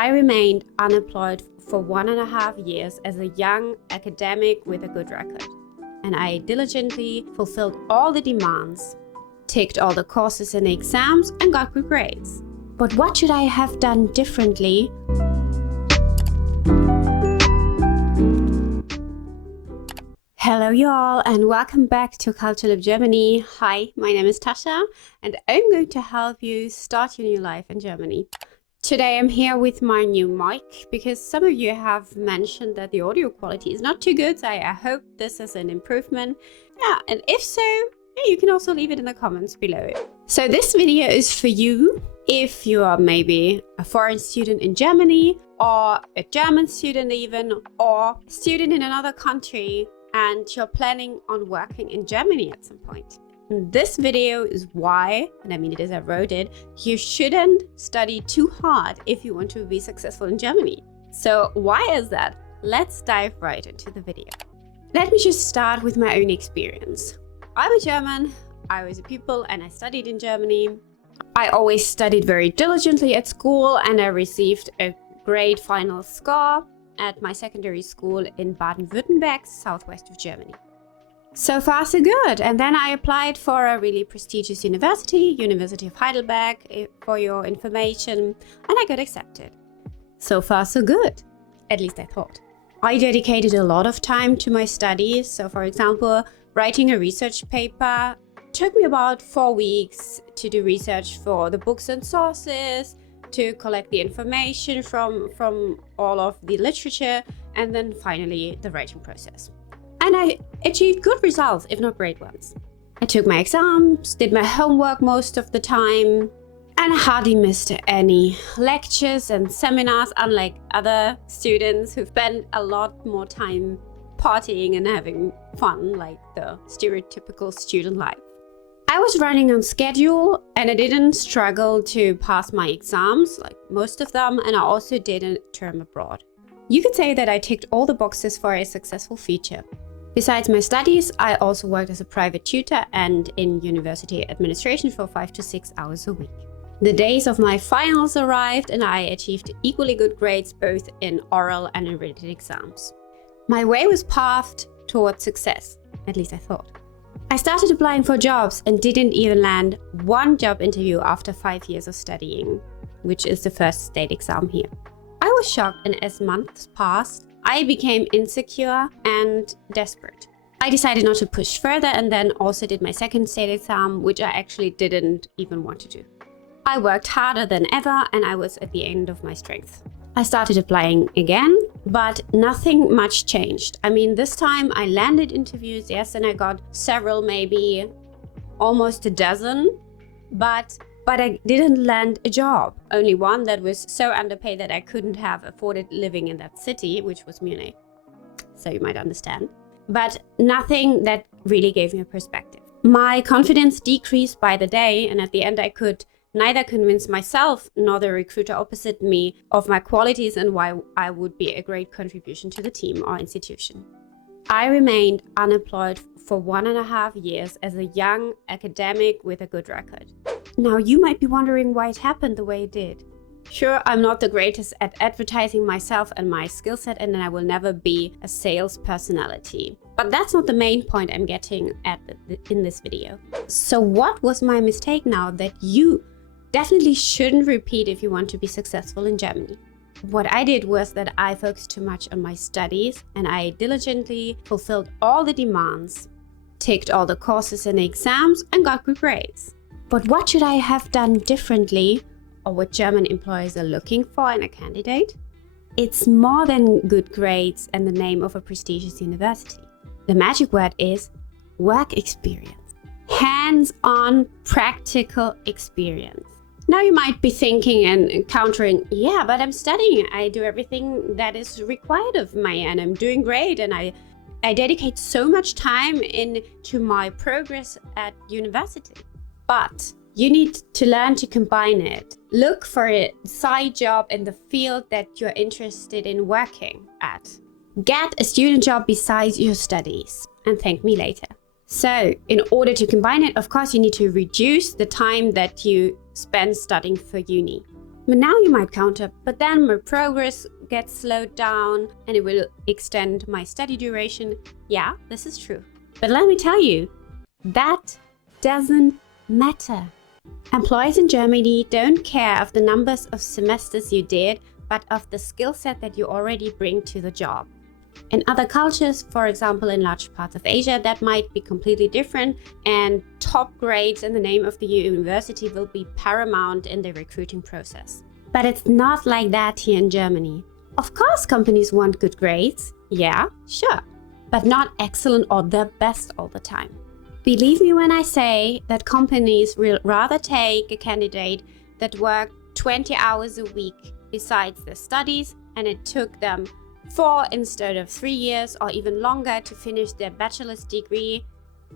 I remained unemployed for 1.5 years as a young academic with a good record. And I diligently fulfilled all the demands, ticked all the courses and exams, and got good grades. But what should I have done differently? Hello y'all, and welcome back to Culture Lab Germany. Hi, my name is Tasha, and I'm going to help you start your new life in Germany. Today I'm here with my new mic because some of you have mentioned that the audio quality is not too good, so I hope this is an improvement. Yeah, and if so, you can also leave it in the comments below. So this video is for you if you are maybe a foreign student in Germany, or a German student even, or a student in another country and you're planning on working in Germany at some point. This video is why, and I mean it as I wrote it, you shouldn't study too hard if you want to be successful in Germany. So why is that? Let's dive right into the video. Let me just start with my own experience. I'm a German, I was a pupil and I studied in Germany. I always studied very diligently at school and I received a great final score at my secondary school in Baden-Württemberg, southwest of Germany. So far so good. And then I applied for a really prestigious university, University of Heidelberg, for your information, and I got accepted. So far so good, at least I thought. I dedicated a lot of time to my studies. So for example, writing a research paper took me about 4 weeks to do research for the books and sources, to collect the information from all of the literature, and then finally the writing process. And I achieved good results, if not great ones. I took my exams, did my homework most of the time, and hardly missed any lectures and seminars, unlike other students who spend a lot more time partying and having fun, like the stereotypical student life. I was running on schedule and I didn't struggle to pass my exams, like most of them, and I also did a term abroad. You could say that I ticked all the boxes for a successful future. Besides my studies, I also worked as a private tutor and in university administration for 5 to 6 hours a week. The days of my finals arrived and I achieved equally good grades both in oral and in written exams. My way was paved towards success, at least I thought. I started applying for jobs and didn't even land one job interview after 5 years of studying, which is the first state exam here. I was shocked, and as months passed, I became insecure and desperate. I decided not to push further and then also did my second state exam, which I actually didn't even want to do. I worked harder than ever and I was at the end of my strength. I started applying again, but nothing much changed. I mean, this time I landed interviews, yes, and I got several, maybe almost a dozen, but I didn't land a job. Only one that was so underpaid that I couldn't have afforded living in that city, which was Munich. So you might understand. But nothing that really gave me a perspective. My confidence decreased by the day, and at the end I could neither convince myself nor the recruiter opposite me of my qualities and why I would be a great contribution to the team or institution. I remained unemployed for 1.5 years as a young academic with a good record. Now you might be wondering why it happened the way it did. Sure, I'm not the greatest at advertising myself and my skill set, and I will never be a sales personality. But that's not the main point I'm getting at in this video. So what was my mistake now that you definitely shouldn't repeat if you want to be successful in Germany? What I did was that I focused too much on my studies and I diligently fulfilled all the demands, ticked all the courses and exams, and got good grades. But what should I have done differently, or what German employers are looking for in a candidate? It's more than good grades and the name of a prestigious university. The magic word is work experience. Hands-on practical experience. Now you might be thinking and countering, yeah, but I'm studying. I do everything that is required of me and I'm doing great and I dedicate so much time into my progress at university. But you need to learn to combine it. Look for a side job in the field that you're interested in working at. Get a student job besides your studies and thank me later. So in order to combine it, of course, you need to reduce the time that you spend studying for uni. But now you might counter, but then my progress gets slowed down and it will extend my study duration. Yeah, this is true. But let me tell you, that doesn't matter. Employers in Germany don't care of the numbers of semesters you did, but of the skill set that you already bring to the job. In other cultures, for example, in large parts of Asia, that might be completely different, and top grades in the name of the university will be paramount in the recruiting process. But it's not like that here in Germany. Of course, companies want good grades. Yeah, sure. But not excellent or the best all the time. Believe me when I say that companies will rather take a candidate that worked 20 hours a week besides their studies, and it took them 4 instead of 3 years or even longer to finish their bachelor's degree,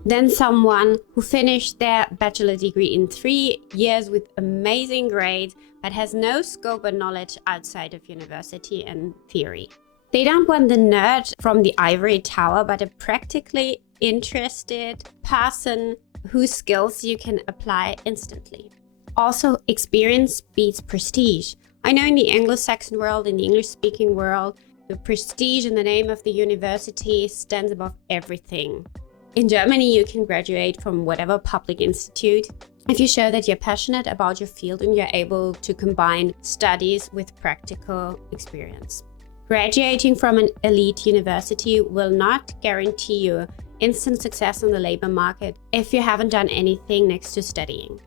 than someone who finished their bachelor degree in 3 years with amazing grades but has no scope and knowledge outside of university and theory. They don't want the nerd from the ivory tower, but a practically interested person whose skills you can apply instantly. Also, experience beats prestige. I know in the Anglo-Saxon world, in the English-speaking world, the prestige in the name of the university stands above everything. In Germany, you can graduate from whatever public institute if you show that you're passionate about your field and you're able to combine studies with practical experience. Graduating from an elite university will not guarantee you instant success on the labor market if you haven't done anything next to studying.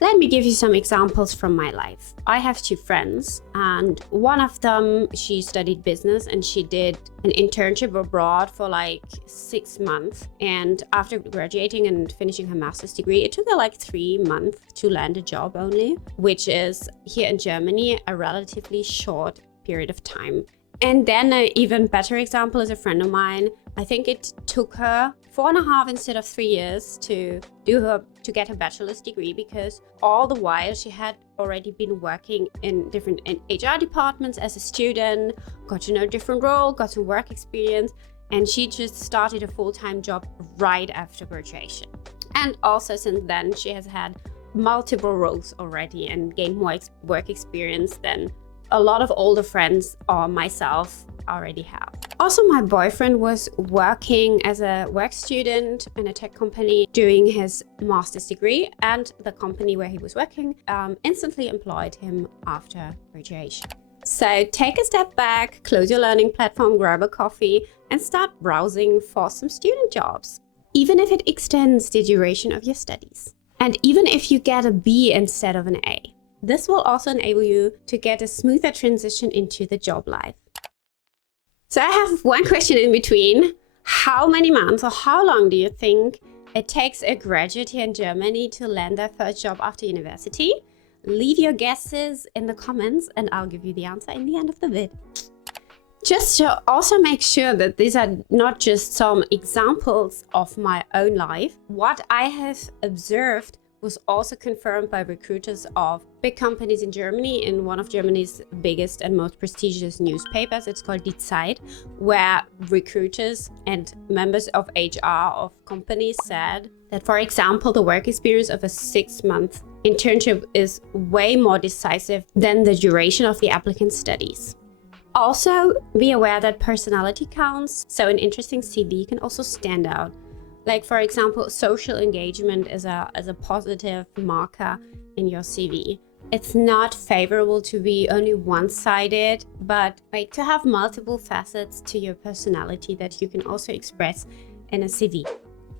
Let me give you some examples from my life. I have 2 friends, and one of them, she studied business and she did an internship abroad for like 6 months. And after graduating and finishing her master's degree, it took her like 3 months to land a job only, which is here in Germany a relatively short period of time. And then an even better example is a friend of mine. I think it took her 4.5 instead of 3 years to get her bachelor's degree, because all the while she had already been working in different HR departments as a student, got to know different role, got some work experience, and she just started a full-time job right after graduation. And also since then she has had multiple roles already and gained more work experience than a lot of older friends or myself already have. Also, my boyfriend was working as a work student in a tech company doing his master's degree, and the company where he was working instantly employed him after graduation. So take a step back, close your learning platform, grab a coffee, and start browsing for some student jobs, even if it extends the duration of your studies. And even if you get a B instead of an A. This will also enable you to get a smoother transition into the job life. So I have one question in between. How many months or how long do you think it takes a graduate here in Germany to land their first job after university? Leave your guesses in the comments and I'll give you the answer in the end of the vid. Just to also make sure that these are not just some examples of my own life, what I have observed was also confirmed by recruiters of big companies in Germany in one of Germany's biggest and most prestigious newspapers. It's called Die Zeit, where recruiters and members of HR of companies said that, for example, the work experience of a 6-month internship is way more decisive than the duration of the applicant's studies. Also, be aware that personality counts, so an interesting CV can also stand out. Like, for example, social engagement is a positive marker in your CV. It's not favorable to be only one-sided, but like to have multiple facets to your personality that you can also express in a CV.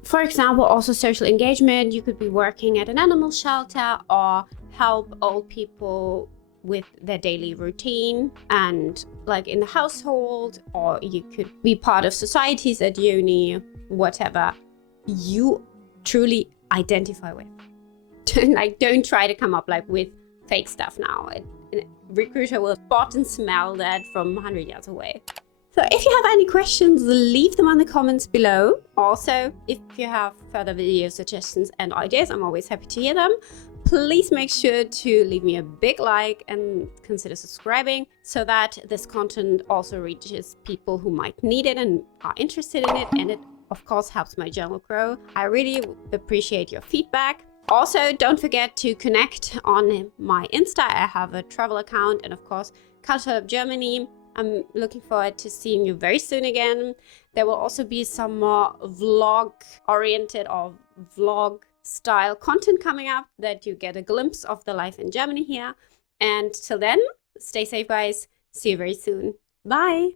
For example, also social engagement, you could be working at an animal shelter or help old people with their daily routine and like in the household, or you could be part of societies at uni, whatever you truly identify with. Don't try to come up with fake stuff now. A recruiter will spot and smell that from 100 yards away. So if you have any questions, leave them in the comments below. Also, if you have further video suggestions and ideas, I'm always happy to hear them. Please make sure to leave me a big like and consider subscribing so that this content also reaches people who might need it and are interested in it, and it of course helps my channel grow. I really appreciate your feedback. Also, don't forget to connect on my Insta. I have a travel account, and of course, Cultural Lab Germany. I'm looking forward to seeing you very soon again. There will also be some more vlog-oriented or vlog-style content coming up that you get a glimpse of the life in Germany here. And till then, stay safe, guys. See you very soon. Bye.